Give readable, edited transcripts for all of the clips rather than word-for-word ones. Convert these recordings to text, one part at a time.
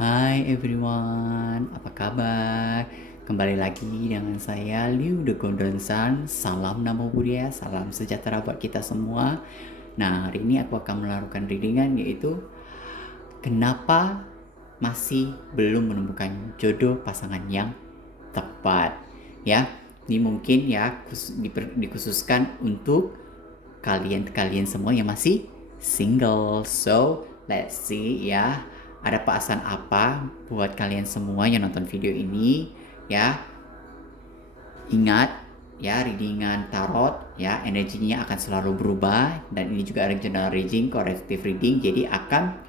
Hai everyone, apa kabar? Kembali lagi dengan saya Liu The Golden Sun. Salam Namo Buddhaya, salam sejahtera buat kita semua. Nah, hari ini aku akan melakukan readingan yaitu kenapa masih belum menemukan jodoh pasangan yang tepat. Ya, ini mungkin ya dikhususkan untuk kalian semua yang masih single. So, let's see ya. Ada pesan apa buat kalian semua yang nonton video ini ya. Ingat ya, readingan tarot ya, energinya akan selalu berubah, dan ini juga ada general reading, corrective reading, jadi akan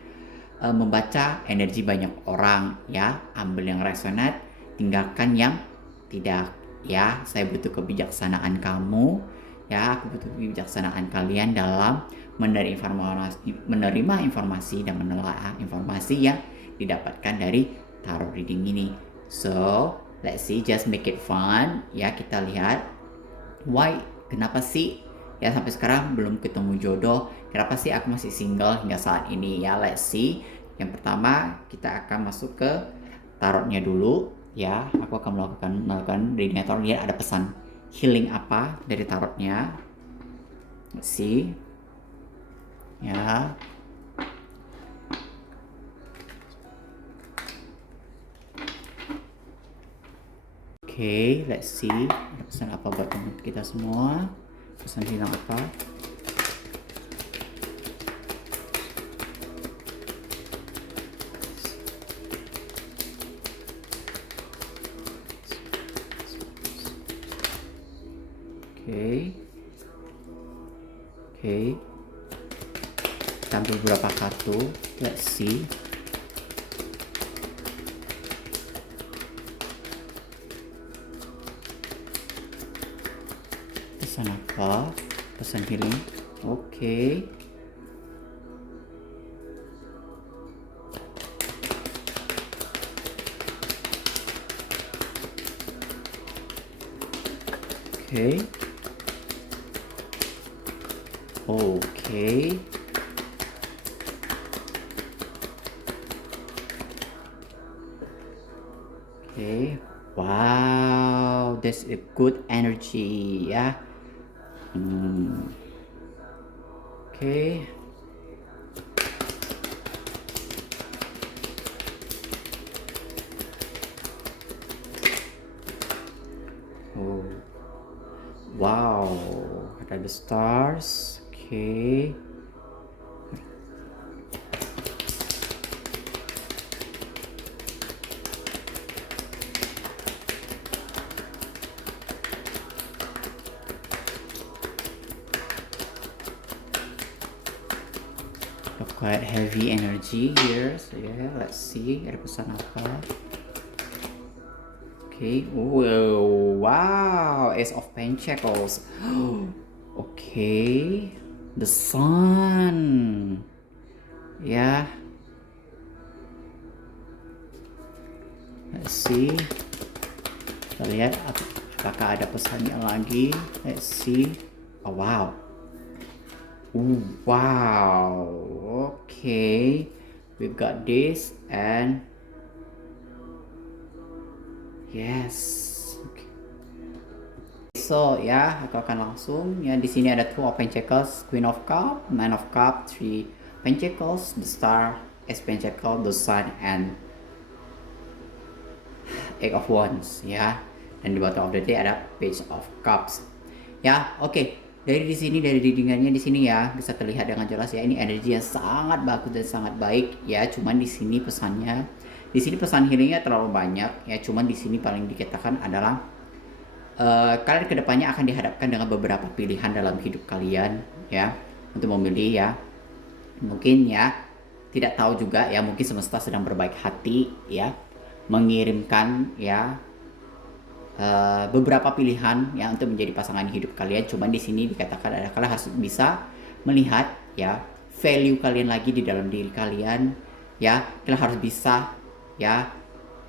membaca energi banyak orang ya. Ambil yang resonate, tinggalkan yang tidak ya. Saya butuh kebijaksanaan kamu ya, aku butuh kebijaksanaan kalian dalam menerima informasi dan menelaah informasi yang didapatkan dari tarot reading ini. So let's see, just make it fun ya. Kita lihat why, kenapa sih ya sampai sekarang belum ketemu jodoh, kenapa sih aku masih single hingga saat ini ya. Let's see. Yang pertama kita akan masuk ke tarotnya dulu ya. Aku akan melakukan reading tarot, lihat ada pesan healing apa dari tarotnya. Let's see ya. Oke, let's see ada pesan apa buat kita semua, pesan hilang apa. Oke, kita ambil beberapa kartu, let's see. Pesan apa? Pesan healing. Oke. Oke. Oke. Oke. Wow, that's a good energy ya. Oke. Oh. Wow, ada the stars. Oke. Quite heavy energy here, so yeah, let's see ada pesan apa. Okay, wow, Ace of Pentacles. Okay, the Sun. Ya, let's see. Kita lihat apakah ada pesannya lagi. Let's see. Oh wow. Wow. Okay, we've got this and yes. Okay. So ya, aku akan langsung ya. Di sini ada Two of Pentacles, Queen of Cup, Nine of Cup, Three Pentacles, the Star, Ace Pentacles, the Sun, and Eight of Wands ya. Dan di bottom of the day ada Page of Cups. Ya, oke. Dari di sini, dari readingannya di sini ya, bisa terlihat dengan jelas ya, ini energi yang sangat bagus dan sangat baik ya. Cuman di sini pesannya, di sini pesan healingnya terlalu banyak ya. Cuman di sini paling dikatakan adalah kalian kedepannya akan dihadapkan dengan beberapa pilihan dalam hidup kalian ya, untuk memilih ya. Mungkin ya, tidak tahu juga ya, mungkin semesta sedang berbaik hati ya, mengirimkan ya beberapa pilihan ya untuk menjadi pasangan hidup kalian. Cuman di sini dikatakan adalah kalian harus bisa melihat ya value kalian lagi di dalam diri kalian ya. Kalian harus bisa ya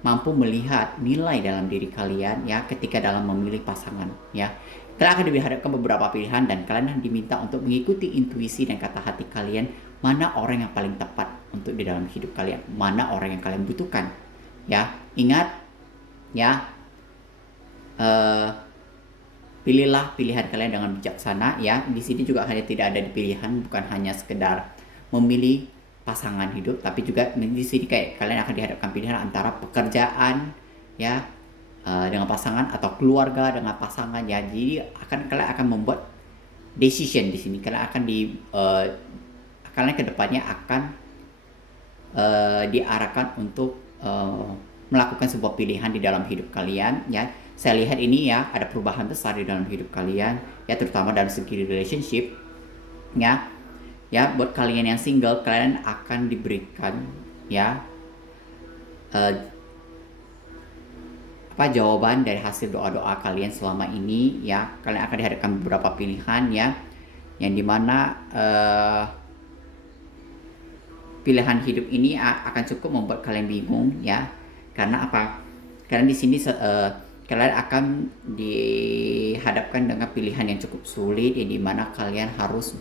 mampu melihat nilai dalam diri kalian ya ketika dalam memilih pasangan ya. Kalian akan dihadapkan beberapa pilihan dan kalian diminta untuk mengikuti intuisi dan kata hati kalian, mana orang yang paling tepat untuk di dalam hidup kalian, mana orang yang kalian butuhkan. Ya, ingat ya, pilihlah pilihan kalian dengan bijaksana ya. Di sini juga hanya tidak ada di pilihan, bukan hanya sekedar memilih pasangan hidup, tapi juga di sini kayak kalian akan dihadapkan pilihan antara pekerjaan ya, dengan pasangan, atau keluarga dengan pasangan ya. Jadi kalian akan membuat decision di sini. Kalian akan kalian kedepannya akan diarahkan untuk melakukan sebuah pilihan di dalam hidup kalian ya. Saya lihat ini ya, ada perubahan besar di dalam hidup kalian ya, terutama dalam segi relationship ya. Ya, buat kalian yang single, kalian akan diberikan ya jawaban dari hasil doa-doa kalian selama ini ya. Kalian akan dihadapkan beberapa pilihan ya, yang dimana pilihan hidup ini akan cukup membuat kalian bingung ya. Karena apa? Karena di sini kalian akan dihadapkan dengan pilihan yang cukup sulit, yang dimana kalian harus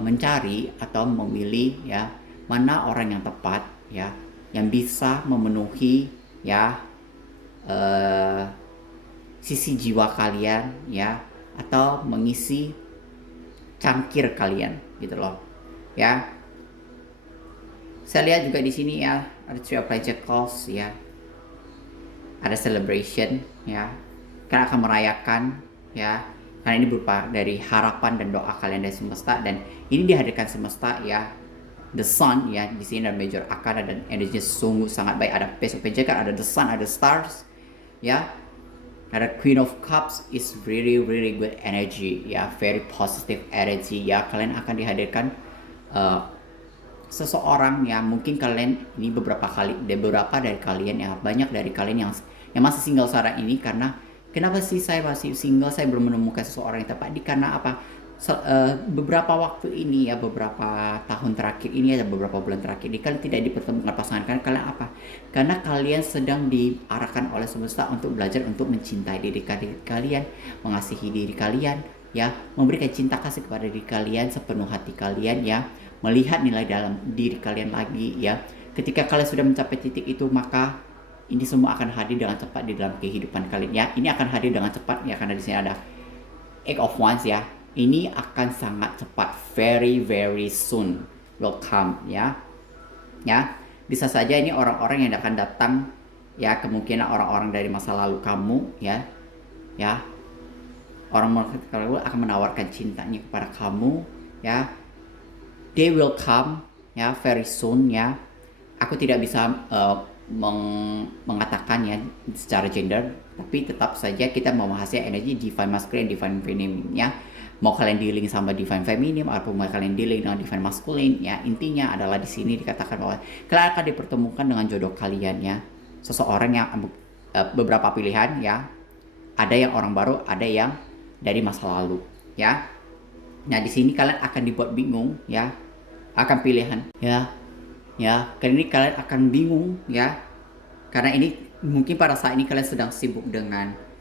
mencari atau memilih ya, mana orang yang tepat ya, yang bisa memenuhi ya sisi jiwa kalian ya, atau mengisi cangkir kalian gitu loh ya. Saya lihat juga di sini ya, ada Three of Pentacles ya, ada celebration ya. Kalian akan merayakan ya, karena ini berupa dari harapan dan doa kalian dari semesta, dan ini dihadirkan semesta ya. The Sun ya, di sini ada Major Arcana dan energinya sungguh sangat baik. Ada Page of Pentacles, ada The Sun, ada Stars ya. Ada Queen of Cups is really really good energy ya, very positive energy ya. Kalian akan dihadirkan seseorang yang mungkin kalian ini beberapa dari kalian ya, banyak dari kalian yang masih single saat ini. Karena kenapa sih saya masih single, saya belum menemukan seseorang yang tepat? Karena apa? Beberapa waktu ini ya, beberapa tahun terakhir ini ya, beberapa bulan terakhir ini kalian tidak dipertemukan pasangan kalian apa? Karena kalian sedang diarahkan oleh semesta untuk belajar untuk mencintai diri kalian, mengasihi diri kalian ya, memberikan cinta kasih kepada diri kalian sepenuh hati kalian ya, melihat nilai dalam diri kalian lagi ya. Ketika kalian sudah mencapai titik itu, maka ini semua akan hadir dengan cepat di dalam kehidupan kalian ya. Ini akan hadir dengan cepat ya, karena di sini ada Eight of Wands ya. Ini akan sangat cepat, very very soon will come ya. Ya, bisa saja ini orang-orang yang akan datang ya, kemungkinan orang-orang dari masa lalu kamu ya. Ya. Orang akan menawarkan cintanya kepada kamu ya. They will come ya, very soon ya. Aku tidak bisa mengatakan ya secara gender, tapi tetap saja kita membahasnya energi divine masculine, divine feminine ya. Mau kalian dealing sama divine feminine ataupun mau kalian dealing dengan divine masculine ya, intinya adalah di sini dikatakan bahwa kalian akan dipertemukan dengan jodoh kalian ya. Seseorang yang beberapa pilihan ya. Ada yang orang baru, ada yang dari masa lalu ya. Nah, di sini kalian akan dibuat bingung ya, akan pilihan ya. Kali ini kalian akan bingung ya, karena ini mungkin pada saat ini kalian sedang sibuk dengan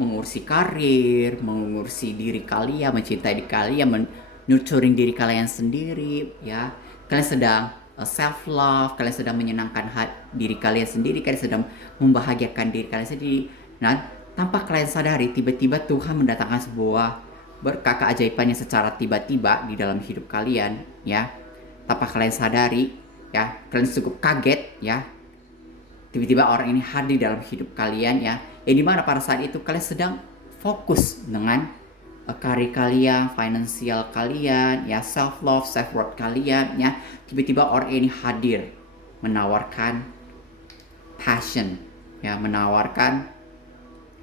mengurusi karir, mengurusi diri kalian, mencintai diri kalian, nurturing diri kalian sendiri ya. Kalian sedang self love, kalian sedang menyenangkan diri kalian sendiri, kalian sedang membahagiakan diri kalian sendiri. Nah, tanpa kalian sadari, tiba-tiba Tuhan mendatangkan sebuah berkah keajaibannya secara tiba-tiba di dalam hidup kalian ya. Tanpa kalian sadari ya, kalian cukup kaget ya, tiba-tiba orang ini hadir dalam hidup kalian ya. Dimana pada saat itu kalian sedang fokus dengan karir kalian, finansial kalian ya, self love, self worth kalian ya. Tiba-tiba orang ini hadir menawarkan passion ya, menawarkan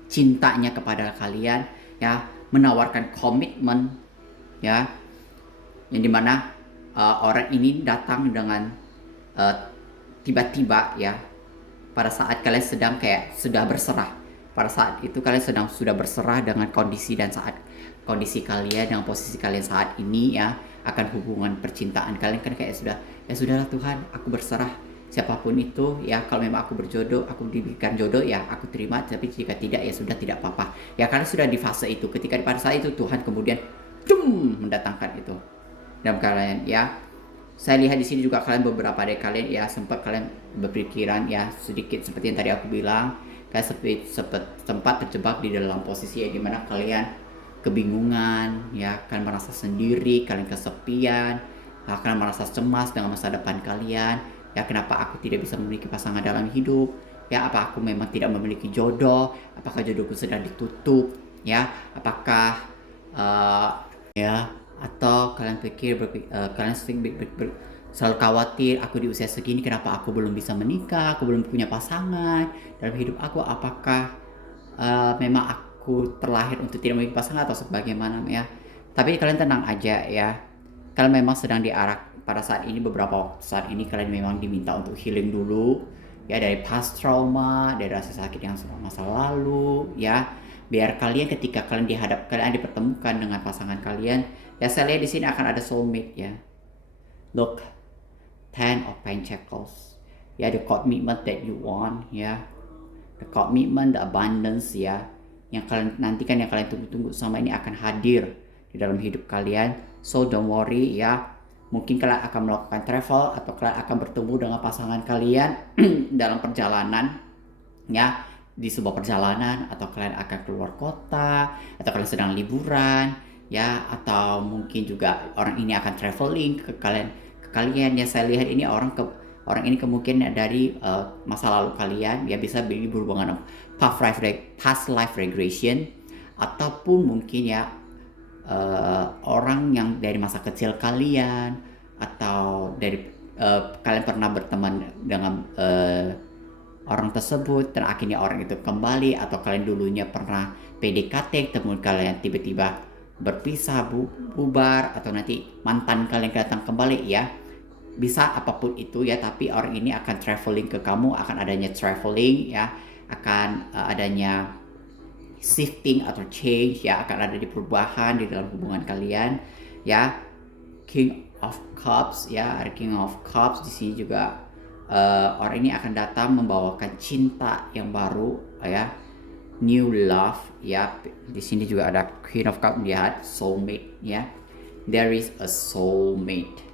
cintanya kepada kalian ya, menawarkan komitmen ya, yang dimana orang ini datang dengan tiba-tiba ya, pada saat kalian sedang kayak sudah berserah. Pada saat itu kalian sudah berserah dengan kondisi dan saat kondisi kalian, dengan posisi kalian saat ini ya, akan hubungan percintaan kalian kan kayak sudahlah Tuhan, aku berserah siapapun itu ya. Kalau memang aku berjodoh, aku diberikan jodoh ya, aku terima. Tapi jika tidak ya sudah, tidak apa-apa ya. Kalian sudah di fase itu. Ketika pada saat itu Tuhan kemudian mendatangkan itu dalam kalian ya. saya lihat di sini juga kalian beberapa dari kalian ya sempat kalian berpikiran ya sedikit seperti yang tadi aku bilang, kalian sempat terjebak di dalam posisi yang dimana kalian kebingungan ya, kalian merasa sendiri, kalian kesepian, kalian merasa cemas dengan masa depan kalian ya, kenapa aku tidak bisa memiliki pasangan dalam hidup ya, apa aku memang tidak memiliki jodoh, apakah jodohku sedang ditutup ya, apakah ya, atau kalian kalian sering selalu khawatir, aku di usia segini kenapa aku belum bisa menikah, aku belum punya pasangan dalam hidup aku, apakah memang aku terlahir untuk tidak memiliki pasangan atau sebagaimana ya. Tapi kalian tenang aja ya, kalian memang sedang diarah pada saat ini, beberapa saat ini kalian memang diminta untuk healing dulu ya, dari past trauma, dari rasa sakit yang masa lalu ya, biar kalian ketika kalian dipertemukan dengan pasangan kalian ya, saya lihat di sini akan ada soulmate ya. Look, Ten of Pentacles ya, the commitment that you want ya, the commitment, the abundance ya, yang kalian nantikan, yang kalian tunggu-tunggu sama ini akan hadir di dalam hidup kalian. So don't worry ya, mungkin kalian akan melakukan travel atau kalian akan bertemu dengan pasangan kalian dalam perjalanan ya, di sebuah perjalanan, atau kalian akan keluar kota, atau kalian sedang liburan ya, atau mungkin juga orang ini akan traveling ke kalian ya. Saya lihat ini orang ini kemungkinan dari masa lalu kalian ya, bisa berhubungan dengan past life regression, ataupun mungkin ya orang yang dari masa kecil kalian, atau dari kalian pernah berteman dengan orang tersebut dan akhirnya orang itu kembali, atau kalian dulunya pernah PDKT, kemudian kalian tiba-tiba berpisah, bubar, atau nanti mantan kalian datang kembali ya, bisa apapun itu ya. Tapi orang ini akan traveling ke kamu, akan adanya traveling ya, akan adanya shifting atau change ya, akan ada di perubahan di dalam hubungan kalian ya. King of Cups ya, ada King of Cups di sini juga. Orang ini akan datang membawakan cinta yang baru ya, new love ya. Di sini juga ada Queen of Cups, lihat soulmate ya, there is a soulmate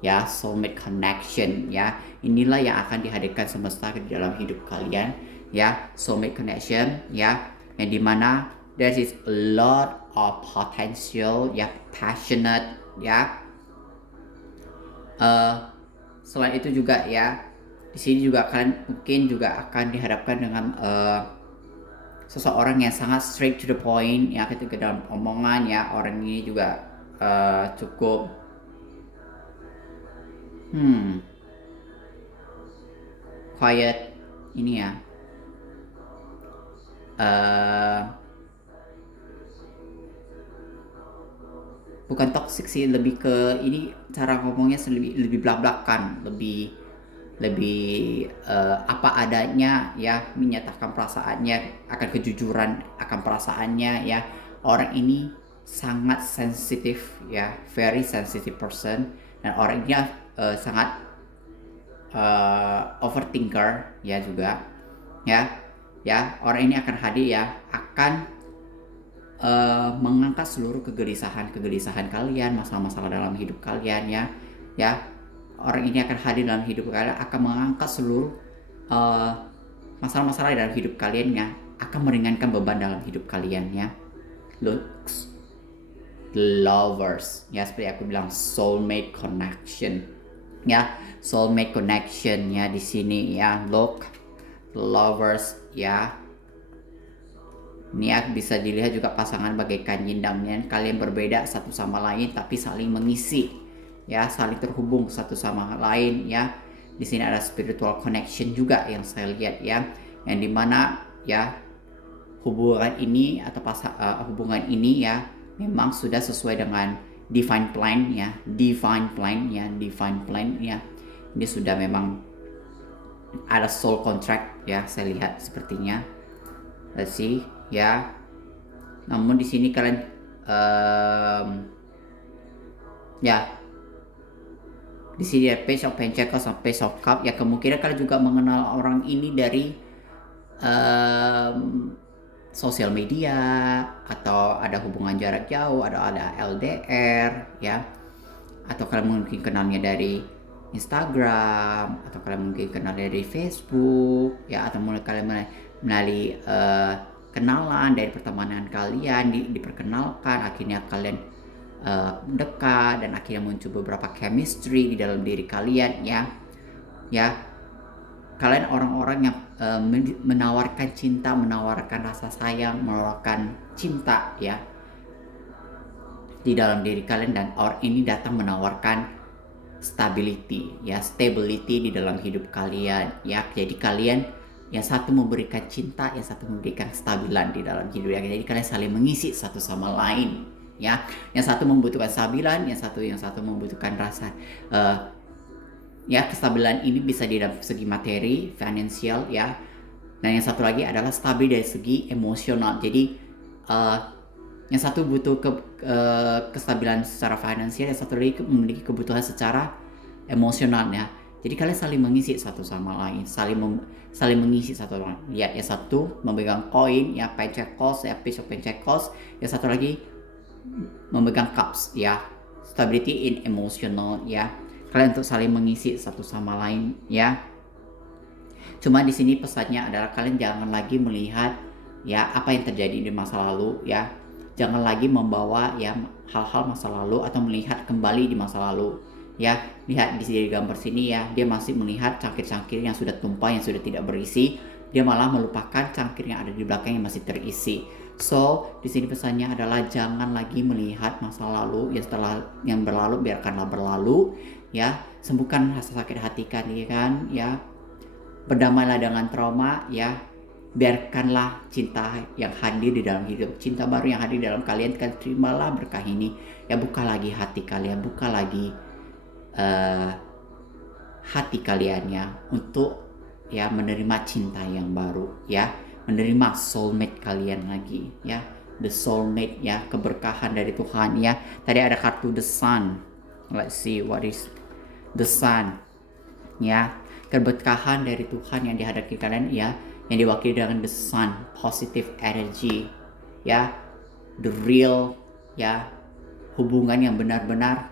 ya, soulmate connection ya. Inilah yang akan dihadirkan semesta di dalam hidup kalian ya, soulmate connection ya, yang dimana there is a lot of potential ya, passionate ya. Selain itu juga ya, di sini juga kalian mungkin juga akan dihadapkan dengan seseorang yang sangat straight to the point ya, ketika dalam omongan ya. Orang ini juga cukup quiet ini ya, bukan toxic sih, lebih ke ini cara ngomongnya lebih belak-belakan, lebih apa adanya ya, menyatakan perasaannya, akan kejujuran akan perasaannya ya. Orang ini sangat sensitif ya, very sensitive person, dan orangnya sangat overthinker ya juga ya. Orang ini akan hadir ya, akan mengangkat seluruh kegelisahan kalian, masalah-masalah dalam hidup kalian ya. Orang ini akan hadir dalam hidup kalian, akan mengangkat seluruh masalah-masalah dalam hidup kalian ya, akan meringankan beban dalam hidup kalian ya. Looks, lovers ya, seperti aku bilang, soulmate connection ya, soulmate connection ya di sini ya. Look, lovers ya. Ini bisa dilihat juga pasangan bagaikan yin dan yang, kalian berbeda satu sama lain tapi saling mengisi ya, saling terhubung satu sama lain ya. Di sini ada spiritual connection juga yang saya lihat ya, yang dimana ya hubungan ini atau hubungan ini ya memang sudah sesuai dengan divine plan ya. Ini sudah memang ada soul contract ya, saya lihat sepertinya. Let's see ya. Namun di sini kalian ya, di sini ada Page of Pentacles sama Page of Cups ya, kemungkinan kalian juga mengenal orang ini dari sosial media, atau ada hubungan jarak jauh, ada LDR ya, atau kalian mungkin kenalnya dari Instagram, atau kalian mungkin kenal dari Facebook, ya, atau mulai kalian melalui kenalan dari pertemanan kalian, diperkenalkan, akhirnya kalian dekat, dan akhirnya muncul beberapa chemistry di dalam diri kalian, ya. Kalian orang-orang yang menawarkan cinta, menawarkan rasa sayang, menawarkan cinta, ya, di dalam diri kalian, dan orang ini datang menawarkan stability, ya, stability di dalam hidup kalian, ya. Jadi kalian yang satu memberikan cinta, yang satu memberikan kestabilan di dalam hidup, ya. Jadi kalian saling mengisi satu sama lain, ya. Yang satu membutuhkan kestabilan, yang satu membutuhkan rasa ya, kestabilan ini bisa di dalam segi materi, finansial, ya. Dan yang satu lagi adalah stabil dari segi emosional. Jadi yang satu butuh kestabilan secara finansial, yang satu lagi memiliki kebutuhan secara emosional, ya. Jadi kalian saling mengisi satu sama lain, saling mengisi satu sama lain. Ya, yang satu memegang koin, ya, Pentacles, ya, Page of Pentacles. Yang satu lagi memegang Cups, ya, stability in emotional, ya. Kalian untuk saling mengisi satu sama lain, ya. Cuma di sini pesannya adalah kalian jangan lagi melihat, ya, apa yang terjadi di masa lalu, ya. Jangan lagi membawa, ya, hal-hal masa lalu atau melihat kembali di masa lalu, ya. Lihat di gambar sini, ya, dia masih melihat cangkir-cangkir yang sudah tumpah, yang sudah tidak berisi. Dia malah melupakan cangkir yang ada di belakang yang masih terisi. So, di sini pesannya adalah jangan lagi melihat masa lalu, yang berlalu biarkanlah berlalu, ya. Sembuhkan rasa sakit hati kalian, ya. Berdamailah dengan trauma, ya. Biarkanlah cinta yang hadir di dalam hidup, cinta baru yang hadir di dalam kalian, terimalah berkah ini, ya. Buka lagi hati kalian, buka lagi hati kalian, ya, untuk, ya, menerima cinta yang baru, ya, menerima soulmate kalian lagi, ya, the soulmate, ya, keberkahan dari Tuhan, ya. Tadi ada kartu the sun. Let's see what is the sun, ya. Keberkahan dari Tuhan yang dihadapi kalian, ya, yang diwakili dengan the sun, positive energy, ya, the real, ya, hubungan yang benar-benar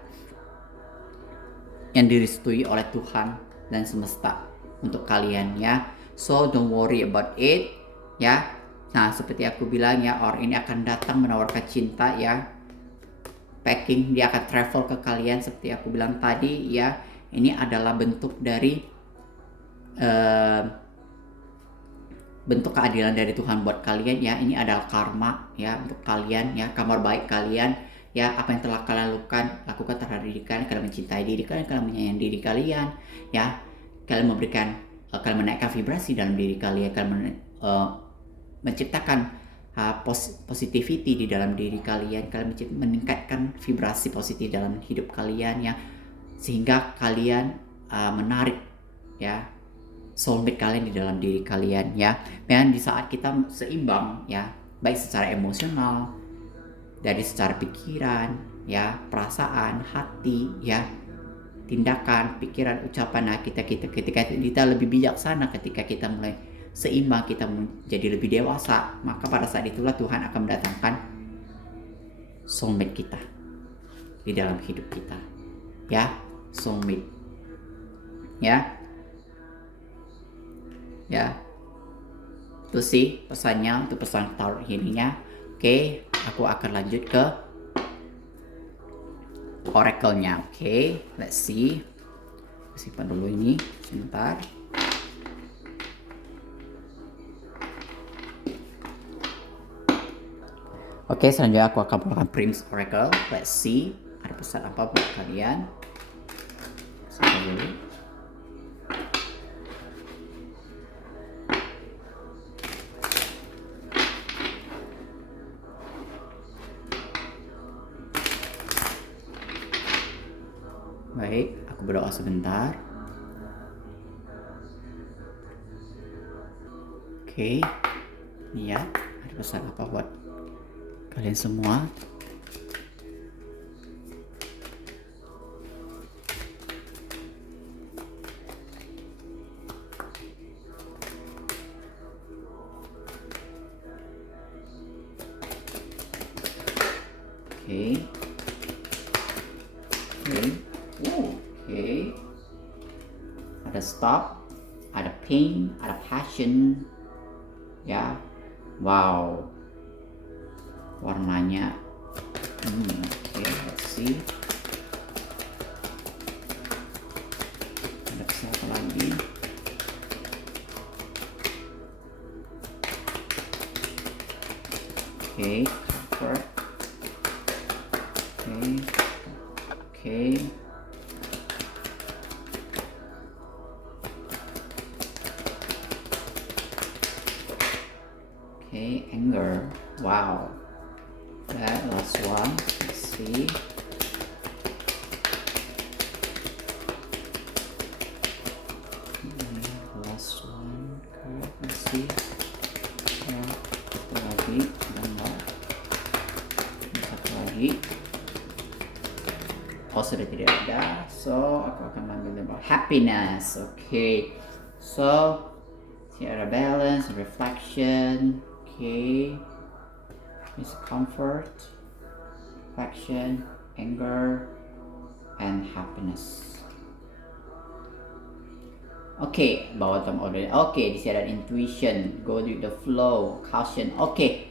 yang direstui oleh Tuhan dan semesta untuk kalian, ya. So don't worry about it, ya. Nah, seperti aku bilang, ya, orang ini akan datang menawarkan cinta, ya. Packing, dia akan travel ke kalian seperti aku bilang tadi, ya. Ini adalah bentuk dari bentuk keadilan dari Tuhan buat kalian, ya. Ini adalah karma, ya, untuk kalian, ya, kabar baik kalian, ya. Apa yang telah kalian lakukan terhadap diri kalian mencintai diri kalian menyayangi diri kalian, ya. Kalian kalian menaikkan vibrasi dalam diri kalian, kalian menciptakan positivity di dalam diri kalian, kalian meningkatkan vibrasi positif dalam hidup kalian, ya, sehingga kalian menarik, ya, soulmate kalian di dalam diri kalian, ya. Dan di saat kita seimbang, ya, baik secara emosional, dari secara pikiran, ya, perasaan, hati, ya, tindakan, pikiran, ucapan, nah, ketika kita lebih bijaksana, ketika kita mulai seimbang, kita menjadi lebih dewasa, maka pada saat itulah Tuhan akan mendatangkan soulmate kita di dalam hidup kita, ya, soulmate, ya. Ya, itu sih pesannya untuk pesan tarot ininya. Oke, aku akan lanjut ke oracle-nya. Oke, let's see. Simpan dulu ini sebentar. Oke, selanjutnya aku akan melakukan Prince Oracle. Let's see, ada pesan apa buat kalian. Simpan dulu. Baik, aku berdoa sebentar. Oke, ya, ada pesan apa buat kalian semua? Oke. ada stop, ada pain, ada passion, ya. Wow, warnanya. Okay, let's see. Ada apa lagi? Okay, comfort. Okay. Okay, anger. Wow. That last one. Let's see. Last one. Okay, let's see. Satu lagi. Satu lagi. Oh, sudah tidak ada. So, aku akan ambil about happiness. Okay. So, here ada balance, reflection. Okay. Is comfort, reflection, anger, and happiness. Okay, bottom order. Okay, di sini ada intuition, go with the flow, caution. Okay,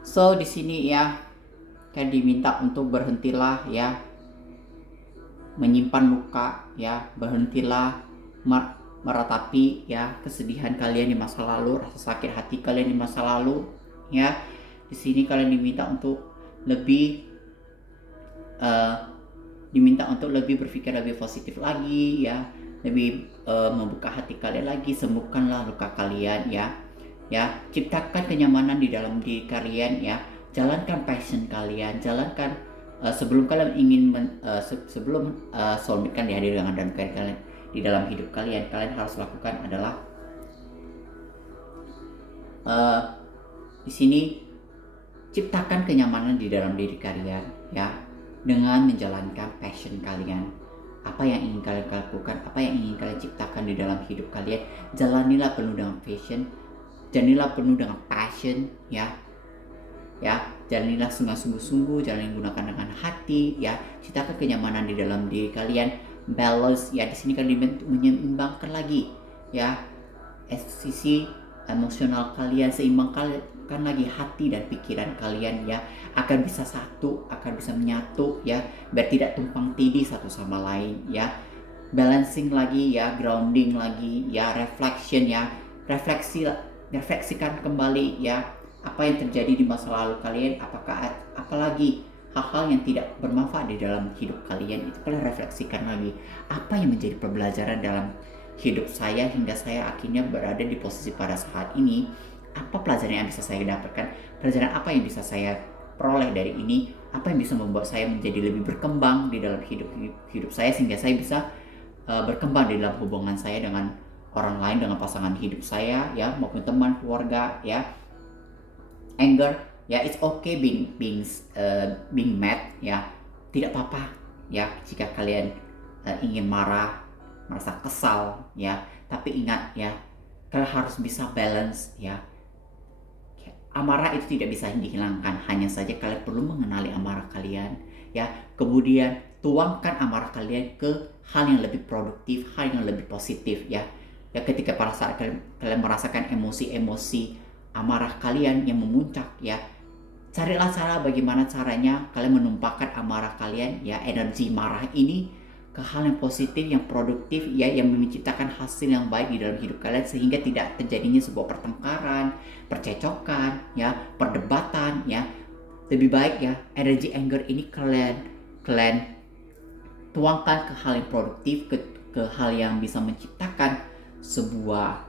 so di sini ya, kan diminta untuk berhentilah ya, menyimpan luka ya, berhentilah meratapi ya kesedihan kalian di masa lalu, rasa sakit hati kalian di masa lalu ya. Di sini kalian diminta untuk lebih berpikir lebih positif lagi ya, lebih membuka hati kalian lagi, sembuhkanlah luka kalian ya. Ciptakan kenyamanan di dalam diri kalian ya, jalankan passion kalian, jalankan sebelum kalian ingin soulmate kan dihadirkan dalam kalian di dalam hidup kalian harus lakukan adalah di sini ciptakan kenyamanan di dalam diri kalian ya, dengan menjalankan passion kalian. Apa yang ingin kalian lakukan, apa yang ingin kalian ciptakan di dalam hidup kalian, jalanilah penuh dengan passion, jalanilah penuh dengan passion ya. Jalanilah sungguh-sungguh, jalani gunakan dengan hati ya. Ciptakan kenyamanan di dalam diri kalian, balance ya. Di sini kalian menyeimbangkan lagi ya, sisi emosional kalian, seimbangkan lagi hati dan pikiran kalian ya, akan bisa satu, akan bisa menyatu ya, biar tidak tumpang tindih satu sama lain ya. Balancing lagi ya, grounding lagi ya, reflection ya, refleksikan kembali ya, apa yang terjadi di masa lalu kalian, apalagi hal-hal yang tidak bermanfaat di dalam hidup kalian, itu kalian refleksikan lagi, apa yang menjadi pembelajaran dalam hidup saya hingga saya akhirnya berada di posisi pada saat ini. Apa pelajaran yang bisa saya dapatkan, pelajaran apa yang bisa saya peroleh dari ini, apa yang bisa membuat saya menjadi lebih berkembang di dalam hidup saya, sehingga saya bisa berkembang di dalam hubungan saya dengan orang lain, dengan pasangan hidup saya ya, maupun teman, keluarga ya. Anger ya, it's okay being mad ya, tidak apa-apa ya jika kalian ingin marah, merasa kesal ya, tapi ingat ya, kalian harus bisa balance ya. Amarah itu tidak bisa dihilangkan, hanya saja kalian perlu mengenali amarah kalian ya, kemudian tuangkan amarah kalian ke hal yang lebih produktif, hal yang lebih positif ya. Ketika pada saat kalian merasakan emosi-emosi amarah kalian yang memuncak ya, carilah cara bagaimana caranya kalian menumpahkan amarah kalian ya, energi marah ini ke hal yang positif, yang produktif ya, yang menciptakan hasil yang baik di dalam hidup kalian, sehingga tidak terjadinya sebuah pertengkaran, percecokan ya, perdebatan ya. Lebih baik ya, energi anger ini kalian tuangkan ke hal yang produktif, ke hal yang bisa menciptakan sebuah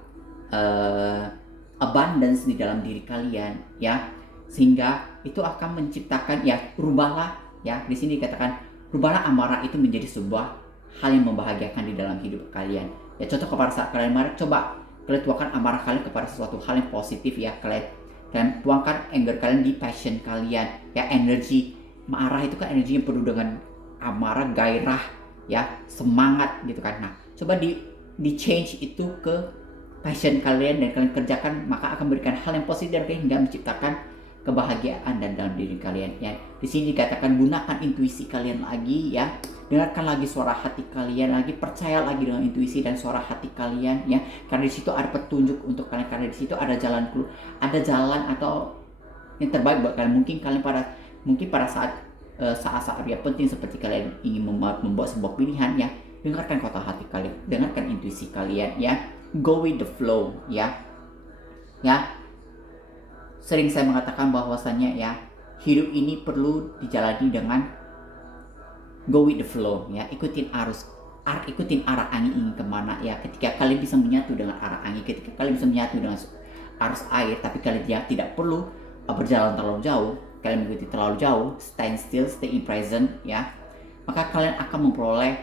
abundance di dalam diri kalian ya, sehingga itu akan menciptakan ya, rubahlah ya, di sini dikatakan rubahlah amarah itu menjadi sebuah hal yang membahagiakan di dalam hidup kalian ya. Contoh, kepada saat kalian marah, coba kalian tuangkan amarah kalian kepada sesuatu hal yang positif ya, kalian tuangkan anger kalian di passion kalian ya. Energi marah itu kan energi yang penuh dengan amarah, gairah ya, semangat gitu kan. Nah, coba di change itu ke passion kalian dan kalian kerjakan, maka akan memberikan hal yang positif hingga menciptakan kebahagiaan dan dalam diri kalian ya. Di sini dikatakan gunakan intuisi kalian lagi ya. Dengarkan lagi suara hati kalian lagi, percaya lagi dengan intuisi dan suara hati kalian ya. Karena di situ ada petunjuk untuk kalian, karena di situ ada jalan atau yang terbaik buat kalian. Mungkin pada saat-saat yang penting seperti kalian ingin membuat sebuah pilihan ya, dengarkan kata hati kalian, dengarkan intuisi kalian ya. Go with the flow ya. Sering saya mengatakan bahwasannya ya, hidup ini perlu dijalani dengan go with the flow ya, ikutin arah angin ingin kemana ya. Ketika kalian bisa menyatu dengan arah angin, ketika kalian bisa menyatu dengan arus air, tapi kalian tidak perlu berjalan terlalu jauh, kalian mengikuti terlalu jauh, stand still, stay in present ya, maka kalian akan memperoleh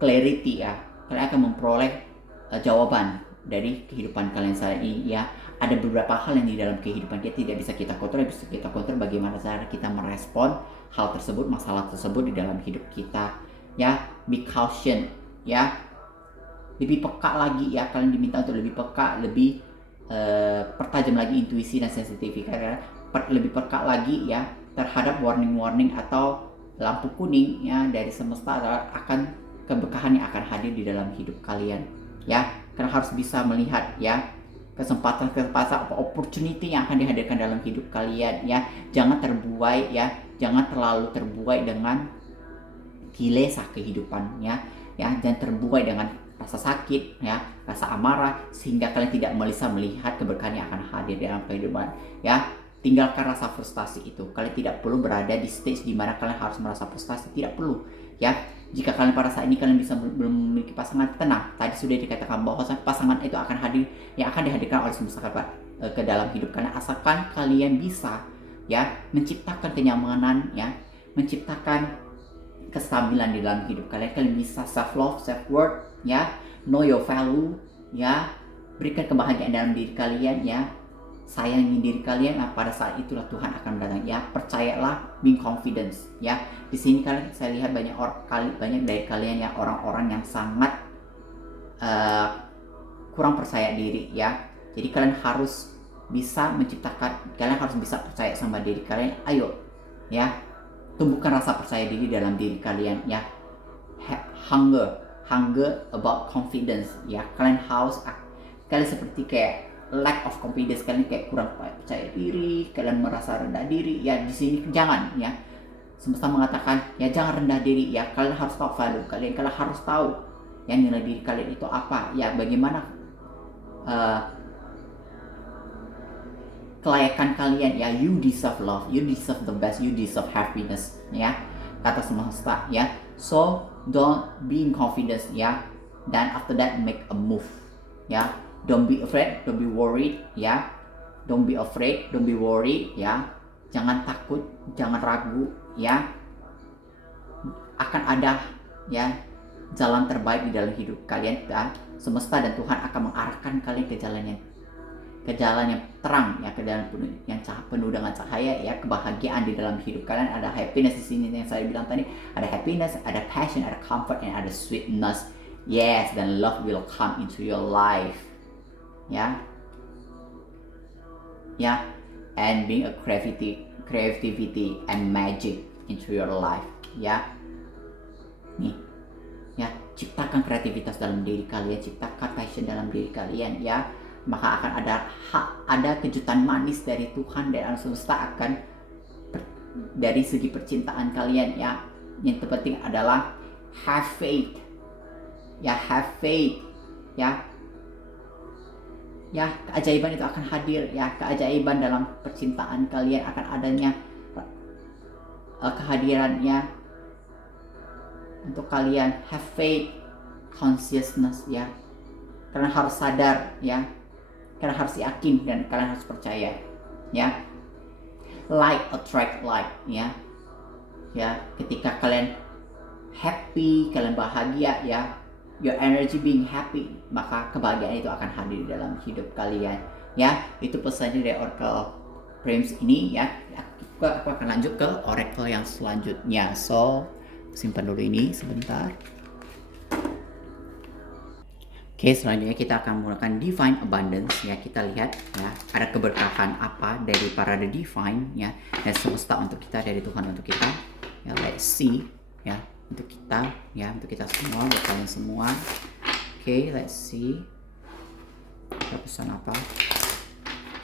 clarity ya, kalian akan memperoleh jawaban dari kehidupan kalian saat ini ya. Ada beberapa hal yang di dalam kehidupan kita tidak bisa kita kontrol, bisa kita kontrol bagaimana cara kita merespon hal tersebut, masalah tersebut di dalam hidup kita ya. Be caution ya, lebih peka lagi ya, kalian diminta untuk lebih peka, lebih pertajam lagi intuisi dan sensitivitas ya. Lebih peka lagi ya terhadap warning atau lampu kuning ya dari semesta akan keberkahan yang akan hadir di dalam hidup kalian ya. Kalian harus bisa melihat ya kesempatan opportunity yang akan dihadirkan dalam hidup kalian ya. Jangan terlalu terbuai dengan kilesa kehidupan ya. Jangan terbuai dengan rasa sakit ya, rasa amarah, sehingga kalian tidak bisa melihat keberkahan yang akan hadir dalam kehidupan ya. Tinggalkan rasa frustasi itu. Kalian tidak perlu berada di stage di mana kalian harus merasa frustasi, tidak perlu ya. Jika kalian pada saat ini kalian belum memiliki pasangan, tenang. Tadi sudah dikatakan bahwa pasangan itu akan hadir, yang akan dihadirkan oleh semesta ke dalam hidup kalian, asalkan kalian bisa ya menciptakan kenyamanan ya, menciptakan kestabilan di dalam hidup kalian. Kalian bisa self love, self worth ya, know your value ya, berikan kebahagiaan dalam diri kalian ya, sayangi diri kalian. Nah, pada saat itulah Tuhan akan datang ya. Percayalah, being confidence ya. Di sini kalian, saya lihat banyak dari kalian ya, orang-orang yang sangat kurang percaya diri ya. Jadi kalian harus bisa kalian harus bisa percaya sama diri kalian. Ayo ya, tumbuhkan rasa percaya diri dalam diri kalian ya. Hunger about confidence ya. Kalian seperti kayak lack of confidence, kalian kayak kurang percaya diri, kalian merasa rendah diri ya. Di sini jangan ya. Semesta mengatakan ya jangan rendah diri ya. Kalian harus tahu value kalian harus tahu ya nilai diri kalian itu apa ya, bagaimana kelayakan kalian ya. You deserve love, you deserve the best, you deserve happiness ya, kata semesta ya. So don't be in confidence ya, dan after that make a move ya. Don't be afraid, don't be worried ya. Don't be afraid, don't be worried ya. Jangan takut, jangan ragu ya. Akan ada ya jalan terbaik di dalam hidup kalian ya. Semesta dan Tuhan akan mengarahkan kalian ke jalan yang terang ya, ke jalan yang penuh dengan cahaya ya. Kebahagiaan di dalam hidup kalian, ada happiness di sini yang saya bilang tadi, ada happiness, ada passion, ada comfort, and ada sweetness. Yes, then love will come into your life ya. And being a creativity and magic into your life ya. Nih ya, ciptakan kreativitas dalam diri kalian, ciptakan passion dalam diri kalian ya. Maka akan ada kejutan manis dari Tuhan, dari alam semesta akan dari segi percintaan kalian ya. Yang terpenting adalah have faith ya, ya, keajaiban itu akan hadir ya. Keajaiban dalam percintaan kalian akan adanya kehadirannya untuk kalian. Have faith, consciousness ya. Kalian harus sadar ya, kalian harus yakin, dan kalian harus percaya ya. Like attract like ya. Ketika kalian happy, kalian bahagia ya, your energy being happy, maka kebahagiaan itu akan hadir di dalam hidup kalian ya. Itu pesannya dari Oracle Frames ini ya. Aku akan lanjut ke Oracle yang selanjutnya. So simpan dulu ini sebentar. Oke, selanjutnya kita akan menggunakan divine abundance ya. Kita lihat ya, ada keberkahan apa dari para the divine ya, dan semesta untuk kita, dari Tuhan untuk kita. Ya, let's see ya, untuk kita ya, untuk kita semua, buat kalian semua. Oke, let's see. Ada pesan apa?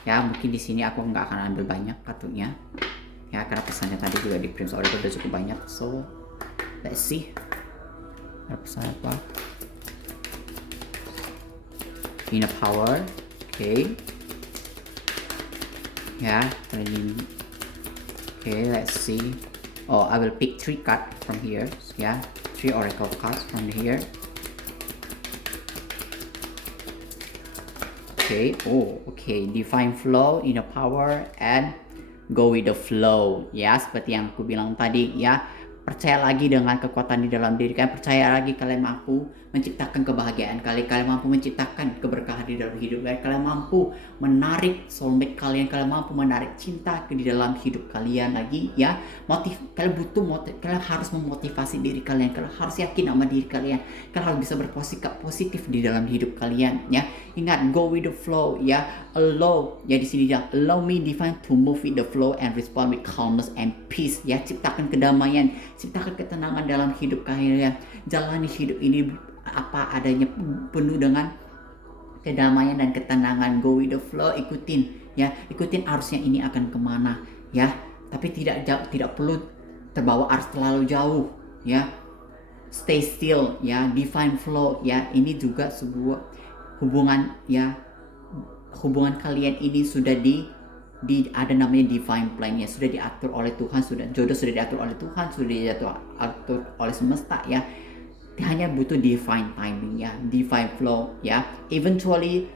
Ya, mungkin di sini aku nggak akan ambil banyak kartunya. Ya, karena pesannya tadi juga di Prince Oracle udah cukup banyak. So, let's see. Ada pesan apa? Inner power, okay. Yeah, okay, let's see. Oh, I will pick 3 cards from here. Yeah, 3 oracle cards from here. Okay, oh, okay. Divine flow, inner power, and go with the flow. Ya, seperti yang aku bilang tadi, ya. Percaya lagi dengan kekuatan di dalam diri kalian. Percaya lagi kalian mampu menciptakan kebahagiaan kalian. Kalian mampu menciptakan keberkahan di dalam hidup kalian. Kalian mampu menarik soulmate kalian. Kalian mampu menarik cinta di dalam hidup kalian lagi, ya. Kalian butuh kalian harus memotivasi diri kalian. Kalian harus yakin sama diri kalian. Kalian harus bisa bersikap positif di dalam hidup kalian, ya. Ingat, go with the flow, ya. Allow, ya, di sini ya, allow me divine to move with the flow and respond with calmness and peace, ya. Ciptakan kedamaian, ciptakan ketenangan dalam hidup kalian. Jalani hidup ini apa adanya, penuh dengan kedamaian dan ketenangan. Go with the flow, ikutin, ya, ikutin arusnya ini akan kemana, ya. Tapi tidak perlu terbawa arus terlalu jauh, ya. Stay still, ya. Divine flow, ya. Ini juga sebuah hubungan, ya. Hubungan kalian ini sudah ada namanya divine plan, ya, sudah diatur oleh Tuhan, jodoh sudah diatur oleh Tuhan, sudah diatur oleh semesta, ya. Hanya butuh divine timing, ya, divine flow, ya. Eventually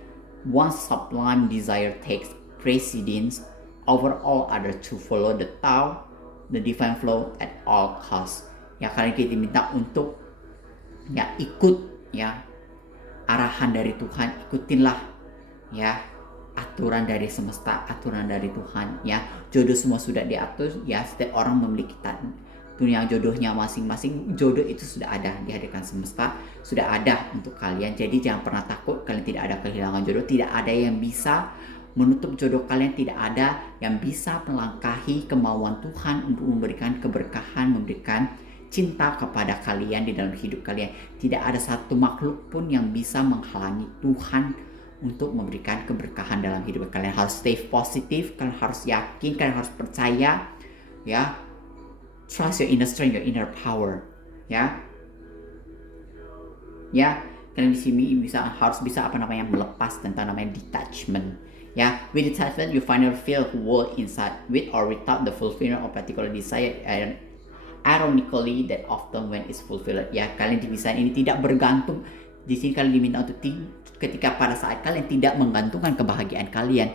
one sublime desire takes precedence over all other to follow the Tao, the divine flow at all costs. Ya, kalian kita minta untuk, ya, ikut, ya, arahan dari Tuhan, ikutinlah, ya, aturan dari semesta, aturan dari Tuhan, ya. Jodoh semua sudah diatur, ya. Setiap orang memiliki dunia jodohnya masing-masing. Jodoh itu sudah ada, dihadirkan semesta, sudah ada untuk kalian. Jadi jangan pernah takut kalian tidak ada kehilangan jodoh. Tidak ada yang bisa menutup jodoh kalian, tidak ada yang bisa melangkahi kemauan Tuhan untuk memberikan keberkahan, memberikan cinta kepada kalian di dalam hidup kalian. Tidak ada satu makhluk pun yang bisa menghalangi Tuhan untuk memberikan keberkahan dalam hidup kalian. Harus stay positif, kalian harus yakin, kalian harus percaya, ya. Trust your inner strength, your inner power, ya. Ya, kalian di sini harus bisa melepas tentang namanya detachment, ya. With detachment, you finally feel whole inside, with or without the fulfillment of particular desire. And ironically, that often when it's fulfilled, ya, kalian di desain ini tidak bergantung. Di sini kalian diminta untuk ketika pada saat kalian tidak menggantungkan kebahagiaan kalian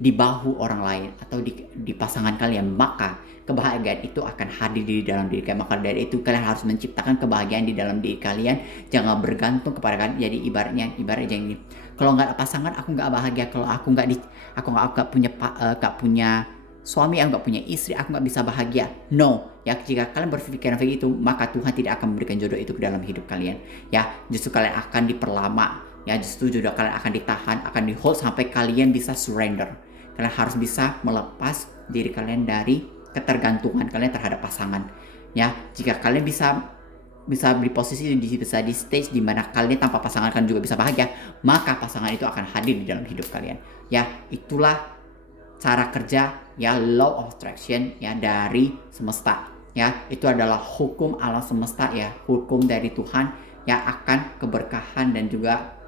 di bahu orang lain atau di pasangan kalian, maka kebahagiaan itu akan hadir di dalam diri kalian. Maka dari itu kalian harus menciptakan kebahagiaan di dalam diri kalian. Jangan bergantung kepada kalian. Jadi ibaratnya jangan, kalau nggak ada pasangan aku nggak bahagia. Kalau aku nggak punya suami, aku nggak punya istri, aku nggak bisa bahagia. No, ya. Jika kalian berpikiran begitu, maka Tuhan tidak akan memberikan jodoh itu ke dalam hidup kalian, ya. Justru kalian akan diperlama, ya. Justru jodoh kalian akan ditahan, akan di hold sampai kalian bisa surrender. Kalian harus bisa melepas diri kalian dari ketergantungan kalian terhadap pasangan, ya. Jika kalian bisa di posisi bisa di stage di mana kalian tanpa pasangan kalian juga bisa bahagia, maka pasangan itu akan hadir di dalam hidup kalian, ya. Itulah cara kerja, ya, law of attraction, ya, dari semesta, ya. Itu adalah hukum alam semesta, ya, hukum dari Tuhan, ya, akan keberkahan dan juga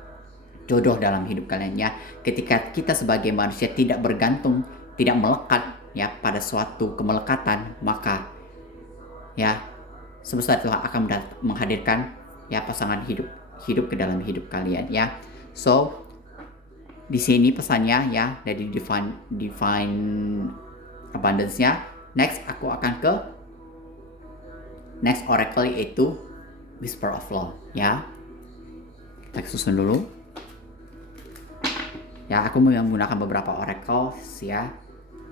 jodoh dalam hidup kalian, ya. Ketika kita sebagai manusia tidak bergantung, tidak melekat, ya, pada suatu kemelekatan, maka, ya, semesta Tuhan akan menghadirkan, ya, pasangan hidup ke dalam hidup kalian, ya. So di sini pesannya, ya, dari divine abundance-nya. Next aku akan ke next oracle, yaitu Whisper of Love, ya. Kita susun dulu. Ya, aku menggunakan beberapa oracle, ya.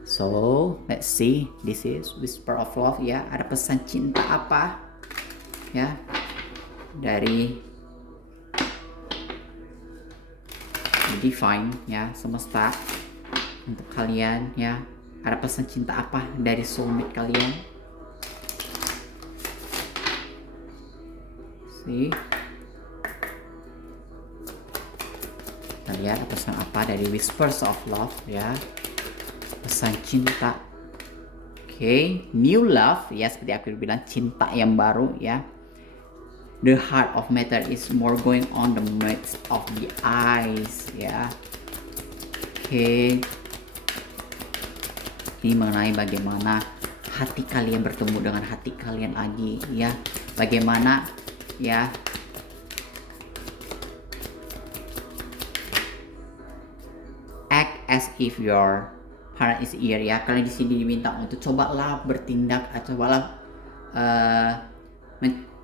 So, let's see. This is Whisper of Love, ya. Ada pesan cinta apa, ya, dari divine ya, semesta untuk kalian ya. Ada pesan cinta apa dari soulmate kalian? See, kita lihat pesan apa dari Whispers of Love ya, pesan cinta. Oke, new love ya, seperti aku bilang, cinta yang baru ya. The heart of matter is more going on the midst of the eyes ya. Oke, ini mengenai bagaimana hati kalian bertemu dengan hati kalian lagi ya. Bagaimana ya act as if your partner is here ya. Kalian di sini diminta untuk cobalah bertindak, cobalah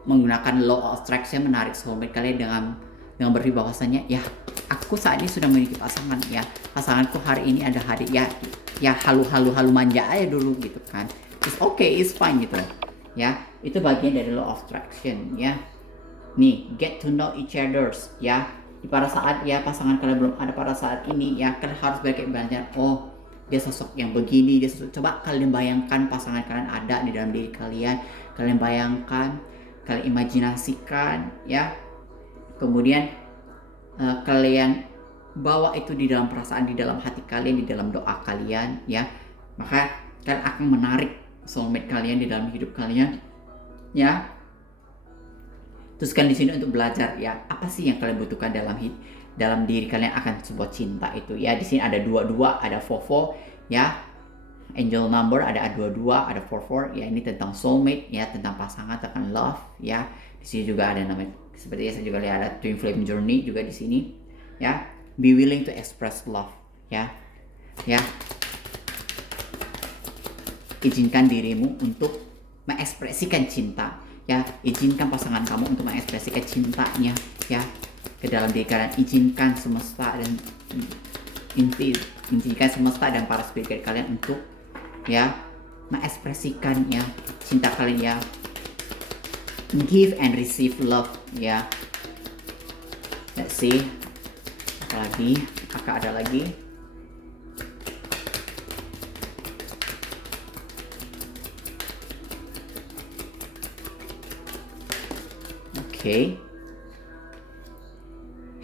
menggunakan law of attraction, menarik soulmate kalian dengan berpikir bahwasanya ya, aku saat ini sudah memiliki pasangan ya, pasanganku hari ini ada hari ya halu manja aja dulu gitu kan, it's okay, it's fine gitu ya. Itu bagian dari law of attraction ya. Nih, get to know each others ya. Di pada saat ya pasangan kalian belum ada pada saat ini ya, kalian harus belajar, oh dia sosok yang begini, dia sosok, coba kalian bayangkan pasangan kalian ada di dalam diri kalian, kalian bayangkan, kalian imajinasikan ya, kemudian kalian bawa itu di dalam perasaan, di dalam hati kalian, di dalam doa kalian ya, maka kalian akan menarik soulmate kalian di dalam hidup kalian ya. Terus kan di sini untuk belajar ya, apa sih yang kalian butuhkan dalam diri kalian akan sebuah cinta itu ya. Di sini ada 22, ada 44 ya. Angel number ada 22, ada 44 ya. Ini tentang soulmate ya, tentang pasangan, tentang love ya. Di sini juga ada namanya, seperti saya juga lihat ada twin flame journey juga di sini ya. Be willing to express love ya. Ya. Izinkan dirimu untuk mengekspresikan cinta ya. Izinkan pasangan kamu untuk mengekspresikan cintanya ya ke dalam diri kalian. Izinkan semesta dan izinkan semesta dan para spirit kalian untuk ya mengekspresikan ya cinta kalian ya. Give and receive love ya. Let's see, apakah ada lagi? Okay.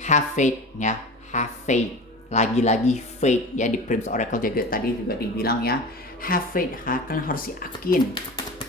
Have faith ya, have faith. Lagi-lagi faith ya, di Prince Oracle juga tadi juga dibilang ya, have faith. Kalian harus yakin,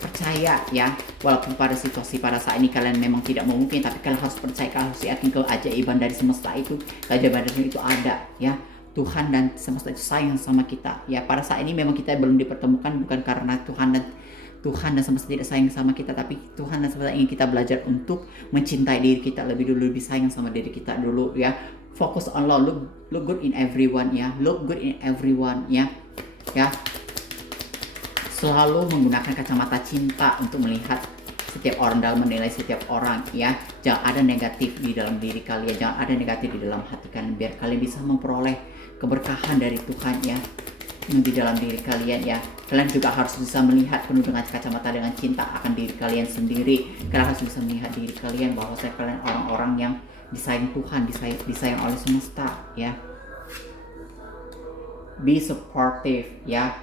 percaya ya, walaupun pada situasi pada saat ini kalian memang tidak memungkinkan, tapi kalian harus percaya, kalian harus yakin keajaiban dari semesta itu, keajaiban dari itu ada ya. Tuhan dan semesta itu sayang sama kita ya. Pada saat ini memang kita belum dipertemukan bukan karena Tuhan dan semesta tidak sayang sama kita, tapi Tuhan dan semesta ingin kita belajar untuk mencintai diri kita lebih dulu, lebih sayang sama diri kita dulu ya. Focus on love, look good in everyone ya, look good in everyone ya. Selalu menggunakan kacamata cinta untuk melihat setiap orang, dalam menilai setiap orang ya. Jangan ada negatif di dalam diri kalian, jangan ada negatif di dalam hati kalian, biar kalian bisa memperoleh keberkahan dari Tuhan ya di dalam diri kalian ya. Kalian juga harus bisa melihat penuh dengan kacamata dengan cinta akan diri kalian sendiri. Kalian harus bisa melihat diri kalian bahwa kalian orang-orang yang disayang Tuhan, disayang oleh semesta ya. Be supportive ya.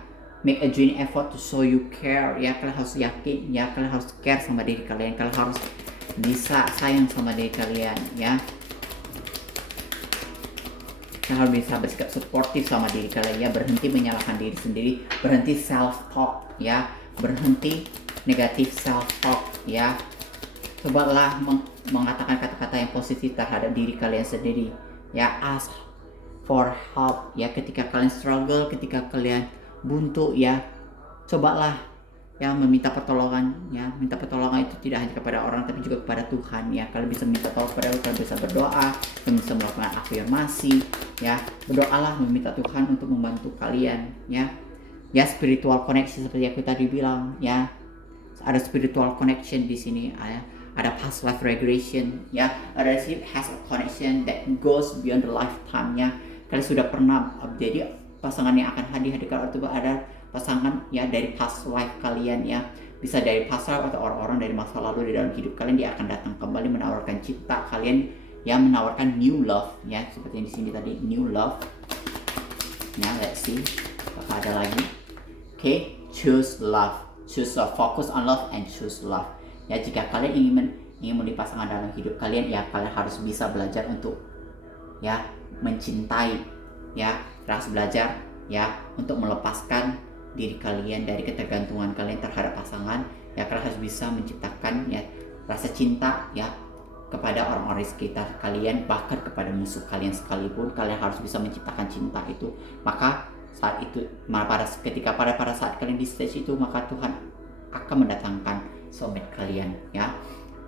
Make a genuine effort to show you care ya. Kalian harus yakin ya, kalian harus care sama diri kalian, kalian harus bisa sayang sama diri kalian ya. Kalian harus bisa bersikap suportif sama diri kalian ya. Berhenti menyalahkan diri sendiri, berhenti self talk ya, berhenti negatif self talk ya. Cobalah mengatakan kata-kata yang positif terhadap diri kalian sendiri ya. Ask for help ya, ketika kalian struggle, ketika kalian buntu ya, cobalah ya meminta pertolongan ya. Minta pertolongan itu tidak hanya kepada orang tapi juga kepada Tuhan ya. Kalian bisa minta tolong kepada Allah, kalian bisa berdoa, kalian bisa melakukan afirmasi ya. Berdoalah meminta Tuhan untuk membantu kalian ya. Ya, spiritual connection seperti aku tadi bilang ya. Ada spiritual connection di sini ya. Ada past life regression ya. Ada past connection that goes beyond the lifetime ya. Kalian sudah pernah jadi pasangan yang akan hadir-hadirkan itu ada pasangan ya dari past life kalian ya. Bisa dari past life atau orang-orang dari masa lalu di dalam hidup kalian, dia akan datang kembali menawarkan cinta kalian ya, menawarkan new love, ya, seperti yang di sini tadi, new love. Ya, let's see apakah ada lagi. Oke, choose love, focus on love and choose love. Ya, jika kalian ingin memilih pasangan dalam hidup kalian, ya kalian harus bisa belajar untuk ya mencintai, ya harus belajar ya untuk melepaskan diri kalian dari ketergantungan kalian terhadap pasangan. Ya, kalian harus bisa menciptakan ya rasa cinta ya kepada orang-orang di sekitar kalian, bahkan kepada musuh kalian sekalipun. Kalian harus bisa menciptakan cinta itu. Maka saat itu, ketika pada saat kalian di stage itu, maka Tuhan akan mendatangkan soulmate kalian, ya.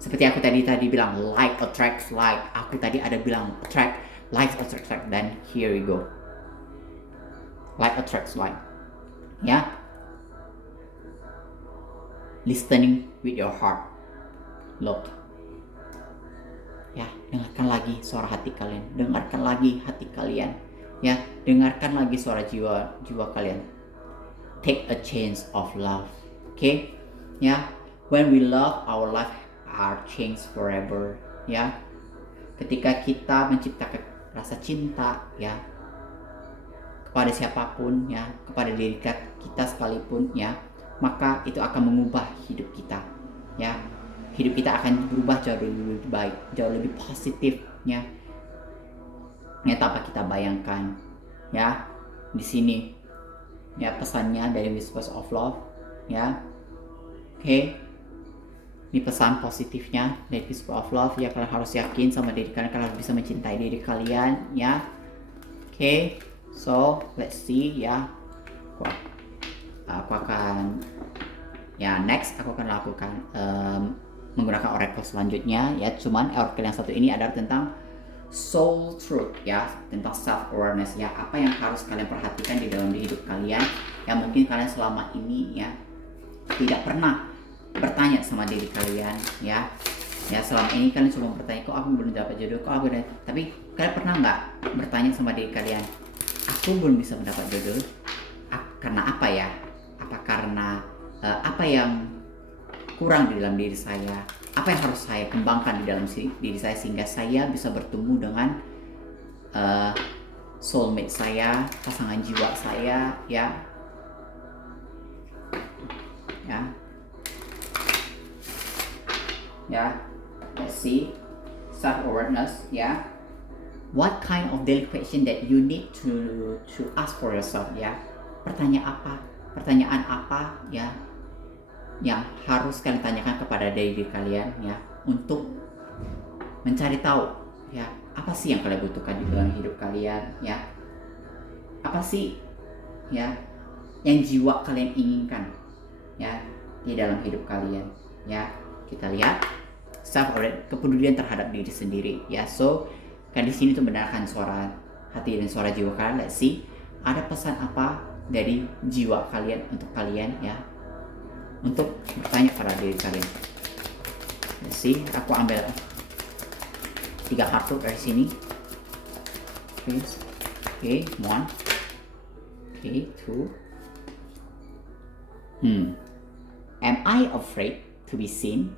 Seperti aku tadi bilang, like attracts like. Aku tadi ada bilang attract, like attracts like. Dan here we go, like attracts like, ya. Listening with your heart, look. Ya, dengarkan lagi suara hati kalian, dengarkan lagi hati kalian, ya, dengarkan lagi suara jiwa kalian. Take a chance of love, okay? Ya, when we love, our life are changed forever, ya. Ketika kita menciptakan rasa cinta, ya, kepada siapapun, ya, kepada diri kita sekalipun, ya, maka itu akan mengubah hidup kita, ya. Hidup kita akan berubah jauh lebih baik, jauh lebih positif, ya tanpa kita bayangkan, ya. Di sini ya pesannya dari Whispers of Love, ya. Oke. Ini pesan positifnya dari Whispers of Love, ya. Kalian harus yakin sama diri kalian, kalian harus bisa mencintai diri kalian, ya. Oke. So let's see, ya. Aku akan next aku akan lakukan menggunakan oracle selanjutnya, ya. Cuman oracle yang satu ini adalah tentang soul truth, ya, tentang self awareness, ya. Apa yang harus kalian perhatikan di dalam hidup kalian, ya. Mungkin kalian selama ini, ya, tidak pernah bertanya sama diri kalian, ya. Selama ini kalian cuma bertanya, kok aku belum dapat jodoh, tapi kalian pernah nggak bertanya sama diri kalian, aku belum bisa mendapat jodoh karena apa, ya? Apa karena apa yang kurang di dalam diri saya, apa yang harus saya kembangkan di dalam diri saya sehingga saya bisa bertemu dengan soulmate saya, pasangan jiwa saya, ya. Let's see, self awareness, ya. What kind of daily question that you need to ask for yourself, ya. Pertanyaan apa, ya, yang harus kalian tanyakan kepada diri kalian, ya, untuk mencari tahu, ya, apa sih yang kalian butuhkan di dalam hidup kalian, ya. Apa sih, ya, yang jiwa kalian inginkan, ya, di dalam hidup kalian, ya. Kita lihat self-awareness, kepedulian terhadap diri sendiri, ya. So kan di sini tuh mendengarkan suara hati dan suara jiwa kalian. Let's see, ada pesan apa dari jiwa kalian untuk kalian, ya, untuk bertanya pada diri kalian. Let's see, aku ambil 3 kartu dari sini. Okay, 1. Okay, 2. Am I afraid to be seen?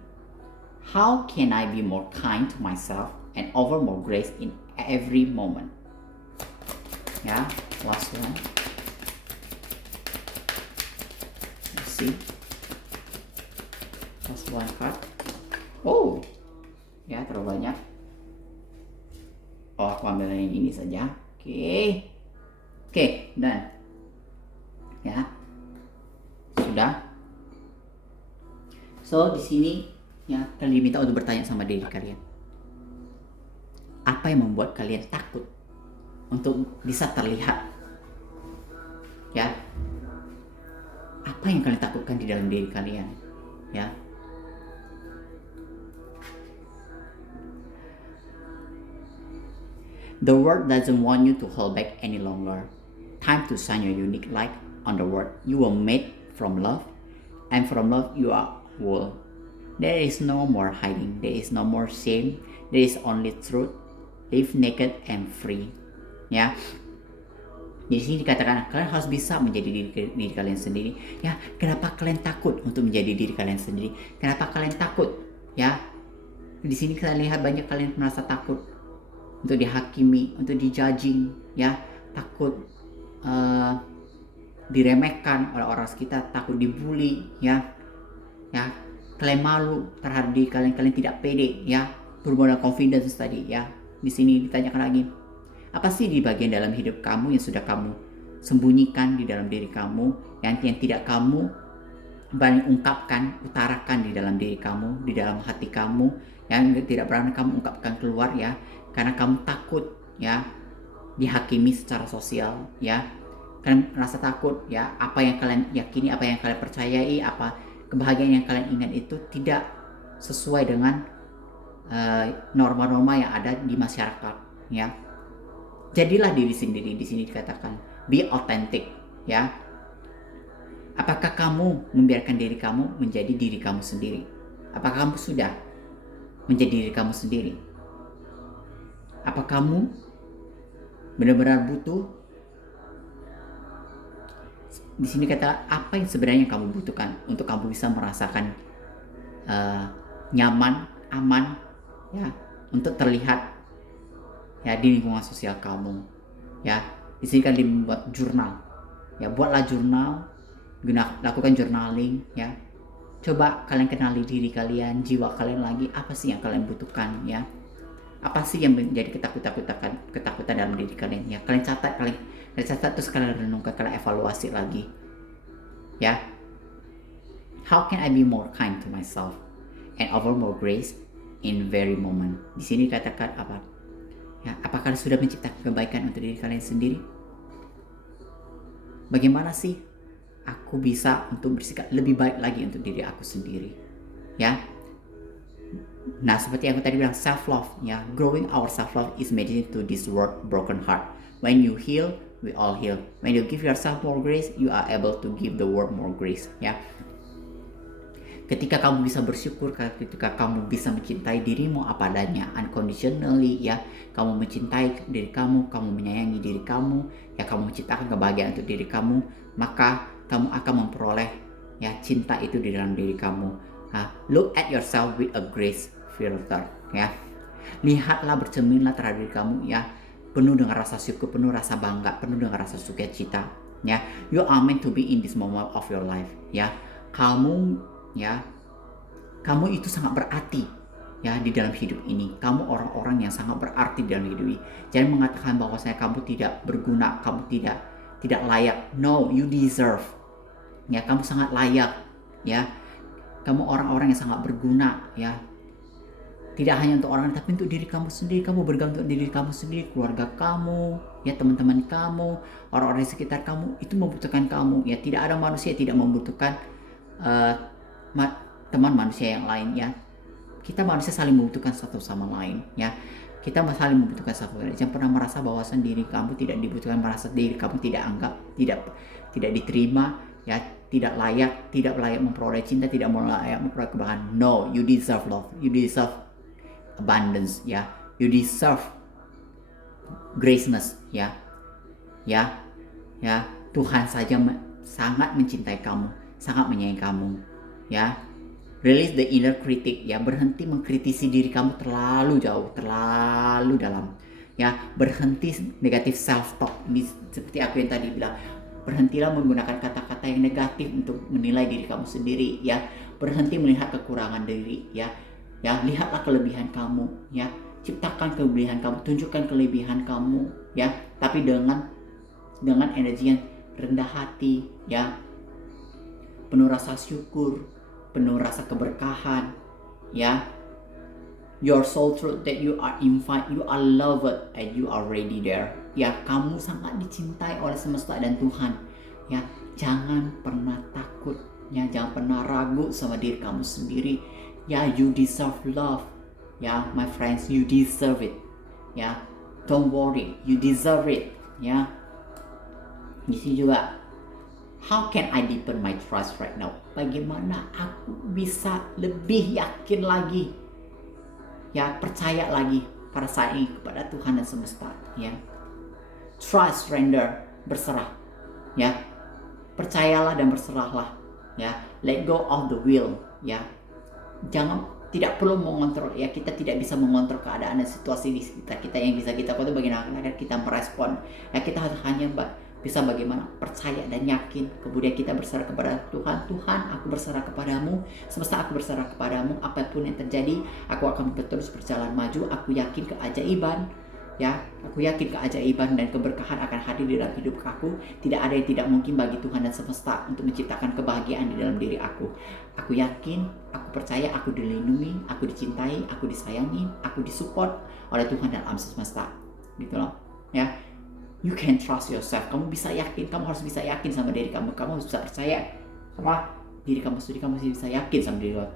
How can I be more kind to myself and offer more grace in every moment? Ya, last one. Let's see. Last one card. Oh, ya, terlalu banyak. Oh, aku ambil yang ini saja. Oke, dan ya sudah. So di sini, ya, kalian diminta untuk bertanya sama diri kalian. Apa yang membuat kalian takut untuk bisa terlihat, ya? Apa yang kalian takutkan di dalam diri kalian, ya? The world doesn't want you to hold back any longer. Time to shine your unique light on the world. You were made from love, and from love you are whole. There is no more hiding. There is no more shame. There is only truth. Live naked and free. Ya. Di sini dikatakan kalian harus bisa menjadi diri kalian sendiri. Ya, kenapa kalian takut untuk menjadi diri kalian sendiri? Kenapa kalian takut? Ya. Di sini kalian lihat banyak kalian merasa takut, untuk dihakimi, untuk dijudging, ya, takut diremehkan oleh orang sekitar, takut dibully, ya, kalian malu terhadap diri kalian, kalian tidak pede, ya, berubah confidence tadi, ya. Di sini ditanyakan lagi, apa sih di bagian dalam hidup kamu yang sudah kamu sembunyikan di dalam diri kamu, yang tidak kamu berani ungkapkan, utarakan di dalam diri kamu, di dalam hati kamu, yang tidak berani kamu ungkapkan keluar, ya, karena kamu takut, ya, dihakimi secara sosial, ya. Kalian merasa takut, ya, apa yang kalian yakini, apa yang kalian percayai, apa kebahagiaan yang kalian ingat itu tidak sesuai dengan norma-norma yang ada di masyarakat, ya. Jadilah diri sendiri. Di sini dikatakan be authentic, ya. Apakah kamu membiarkan diri kamu menjadi diri kamu sendiri? Apakah kamu sudah menjadi diri kamu sendiri? Apa kamu benar-benar butuh? Di sini kata apa yang sebenarnya kamu butuhkan untuk kamu bisa merasakan nyaman, aman, ya, untuk terlihat, ya, di lingkungan sosial kamu, ya. Di sini kan dibuat jurnal, ya, buatlah jurnal, lakukan journaling, ya. Coba kalian kenali diri kalian, jiwa kalian lagi, apa sih yang kalian butuhkan, ya. Apa sih yang menjadi ketakutan dalam diri kalian, ya. Kalian catat terus kalian renungkan, kalian evaluasi lagi, ya. How can I be more kind to myself and offer more grace in very moment? Di sini katakan apa? Ya, apakah kalian sudah menciptakan kebaikan untuk diri kalian sendiri? Bagaimana sih aku bisa untuk bersikap lebih baik lagi untuk diri aku sendiri, ya. Nah, seperti yang aku tadi bilang, self love, ya, growing our self love is medicine to this world broken heart. When you heal, we all heal. When you give yourself more grace, you are able to give the world more grace, ya. Ketika kamu bisa bersyukur, ketika kamu bisa mencintai dirimu apa adanya, unconditionally, ya, kamu mencintai diri kamu menyayangi diri kamu, ya, kamu menciptakan kebahagiaan untuk diri kamu, maka kamu akan memperoleh, ya, cinta itu di dalam diri kamu. Look at yourself with a grace filter, ya. Lihatlah, bercerminlah terhadap diri kamu, ya, penuh dengan rasa syukur, penuh rasa bangga, penuh dengan rasa sukacita, ya. You are meant to be in this moment of your life, ya. Kamu itu sangat berarti, ya, di dalam hidup ini. Kamu orang-orang yang sangat berarti di dalam hidup ini. Jangan mengatakan bahwasanya kamu tidak berguna, kamu tidak layak. No, you deserve. Ya, kamu sangat layak, ya. Kamu orang-orang yang sangat berguna, ya. Tidak hanya untuk orang, tapi untuk diri kamu sendiri. Kamu berguna untuk diri kamu sendiri, keluarga kamu, ya, teman-teman kamu, orang-orang di sekitar kamu itu membutuhkan kamu, ya. Tidak ada manusia yang tidak membutuhkan teman manusia yang lain, ya. Kita manusia saling membutuhkan satu sama lain, ya. Kita saling membutuhkan satu sama lain. Jangan pernah merasa bahwa diri kamu tidak dibutuhkan, merasa diri kamu tidak anggap, tidak diterima, ya, tidak layak memperoleh cinta, tidak layak memperoleh kebahagiaan. No, you deserve love, you deserve abundance, ya. You deserve graciousness, ya. Tuhan saja sangat mencintai kamu, sangat menyayangi kamu, ya. Release the inner critic, ya. Berhenti mengkritisi diri kamu terlalu jauh, terlalu dalam, ya. Berhenti negatif self talk. Ini seperti aku yang tadi bilang, berhentilah menggunakan kata-kata yang negatif untuk menilai diri kamu sendiri, ya. Berhenti melihat kekurangan diri, ya. Lihatlah kelebihan kamu, ya. Ciptakan kelebihan kamu, tunjukkan kelebihan kamu, ya. Tapi dengan energi yang rendah hati, ya. Penuh rasa syukur, penuh rasa keberkahan, ya. Your soul truth that you are infinite, you are loved, and you are already there. Ya, kamu sangat dicintai oleh semesta dan Tuhan. Ya, jangan pernah takut, ya, jangan pernah ragu sama diri kamu sendiri. Ya, you deserve love. Ya, my friends, you deserve it. Ya, don't worry, you deserve it. Ya. Di sini juga, how can I deepen my trust right now? Bagaimana aku bisa lebih yakin lagi, ya, percaya lagi pada saat ini kepada Tuhan dan semesta, ya. Trust, surrender, berserah, ya. Percayalah dan berserahlah, ya. Let go of the will, ya. Jangan tidak perlu mengontrol ya, kita tidak bisa mengontrol keadaan dan situasi di sekitar kita. Yang bisa kita kontrol bagaimana kita merespon ya, kita harus hanya bisa bagaimana percaya dan yakin, kemudian kita berserah kepada Tuhan. Tuhan, aku berserah kepadamu, semesta aku berserah kepadamu, apapun yang terjadi aku akan terus berjalan maju. Aku yakin keajaiban ya, aku yakin keajaiban dan keberkahan akan hadir di dalam hidup aku. Tidak ada yang tidak mungkin bagi Tuhan dan semesta untuk menciptakan kebahagiaan di dalam diri aku. Aku yakin, aku percaya, aku dilindungi, aku dicintai, aku disayangi, aku disupport oleh Tuhan dan alam semesta, gitu loh ya. You can trust yourself. Kamu bisa yakin, kamu harus bisa yakin sama diri kamu. Kamu harus bisa percaya sama diri kamu sendiri. Kamu harus bisa yakin sama diri kamu.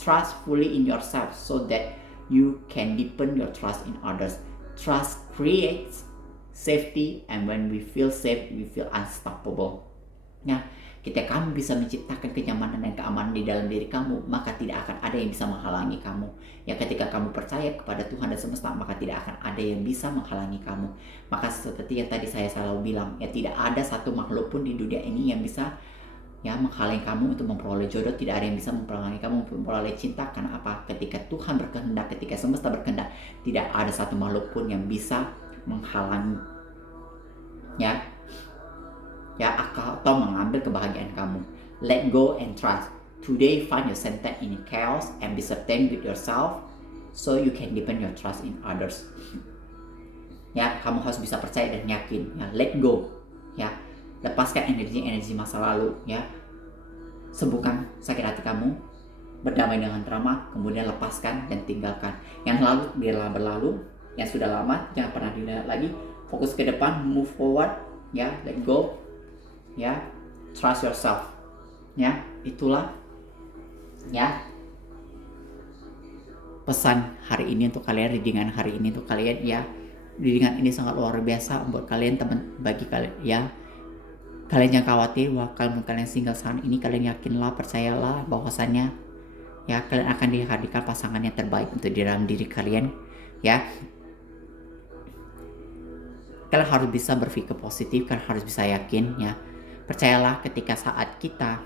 Trust fully in yourself so that you can deepen your trust in others. Trust creates safety, and when we feel safe, we feel unstoppable. Nah, ketika kamu bisa menciptakan kenyamanan dan keamanan di dalam diri kamu, maka tidak akan ada yang bisa menghalangi kamu. Ya, ketika kamu percaya kepada Tuhan dan semesta, maka tidak akan ada yang bisa menghalangi kamu. Maka seperti yang tadi saya selalu bilang, ya tidak ada satu makhluk pun di dunia ini yang bisa ya menghalangi kamu untuk memperoleh jodoh. Tidak ada yang bisa menghalangi kamu untuk memperoleh cinta. Karena apa? Ketika Tuhan berkehendak, ketika semesta berkehendak, tidak ada satu makhluk pun yang bisa menghalangi ya atau mengambil kebahagiaan kamu. Let go and trust. Today find your center in chaos and be certain with yourself so you can deepen your trust in others. Ya, kamu harus bisa percaya dan yakin. Ya, let go. Ya, lepaskan energi masa lalu ya. Sembuhkan sakit hati kamu, berdamai dengan trauma, kemudian lepaskan dan tinggalkan. Yang lalu biarlah berlalu, yang sudah lama jangan pernah dilihat lagi. Fokus ke depan, move forward ya, let go ya, trust yourself ya. Itulah ya pesan hari ini untuk kalian, readingan hari ini untuk kalian ya. Readingan ini sangat luar biasa buat kalian, bagi kalian ya. Kalian jangan khawatir bahwa kalian single saat ini. Kalian yakinlah, percayalah bahwasannya ya kalian akan dihadirkan pasangan yang terbaik untuk di dalam diri kalian ya. Kalian harus bisa berpikir positif, kalian harus bisa yakin ya. Percayalah ketika saat kita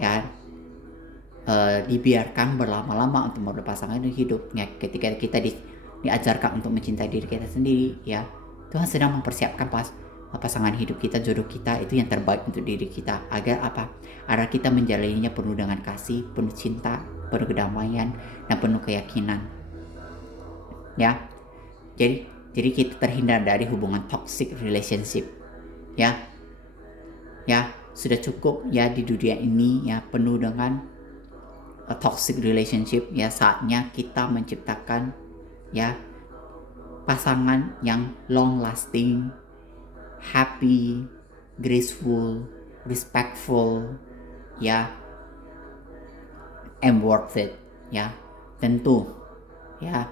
ya dibiarkan berlama-lama untuk berpasangan dan hidup ya, ketika kita diajarkan untuk mencintai diri kita sendiri ya, Tuhan sedang mempersiapkan pasangan hidup kita, jodoh kita itu yang terbaik untuk diri kita. Agar apa? Agar kita menjalaninya penuh dengan kasih, penuh cinta, penuh kedamaian, dan penuh keyakinan ya. Jadi kita terhindar dari hubungan toxic relationship ya. Sudah cukup ya di dunia ini ya penuh dengan toxic relationship ya. Saatnya kita menciptakan ya pasangan yang long lasting, happy, graceful, respectful ya, and worth it ya. Tentu ya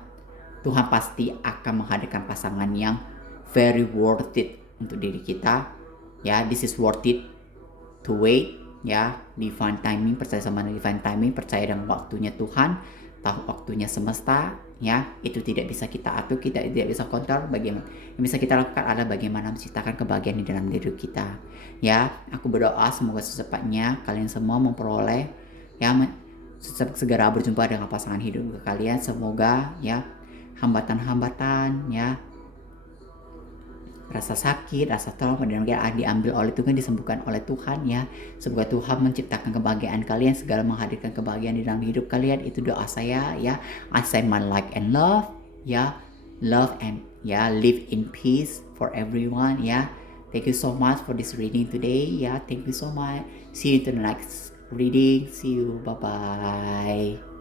Tuhan pasti akan menghadirkan pasangan yang very worth it untuk diri kita ya. This is worth it to wait ya. Divine timing, percaya sama divine timing, percaya dengan waktunya Tuhan, tahu waktunya semesta ya. Itu tidak bisa kita atur, kita tidak bisa kontrol. Bagaimana yang bisa kita lakukan adalah bagaimana menciptakan kebahagiaan di dalam diri kita ya. Aku berdoa semoga secepatnya kalian semua memperoleh ya, segera berjumpa dengan pasangan hidup kalian. Semoga ya hambatan-hambatan ya, rasa sakit, rasa trauma dan diambil oleh Tuhan, disembuhkan oleh Tuhan ya. Semoga Tuhan menciptakan kebahagiaan kalian, segala menghadirkan kebahagiaan di dalam hidup kalian. Itu doa saya ya. I send my light and love ya, love and ya, live in peace for everyone ya. Thank you so much for this reading today ya. Thank you so much. See you to the next reading. See you. Bye bye.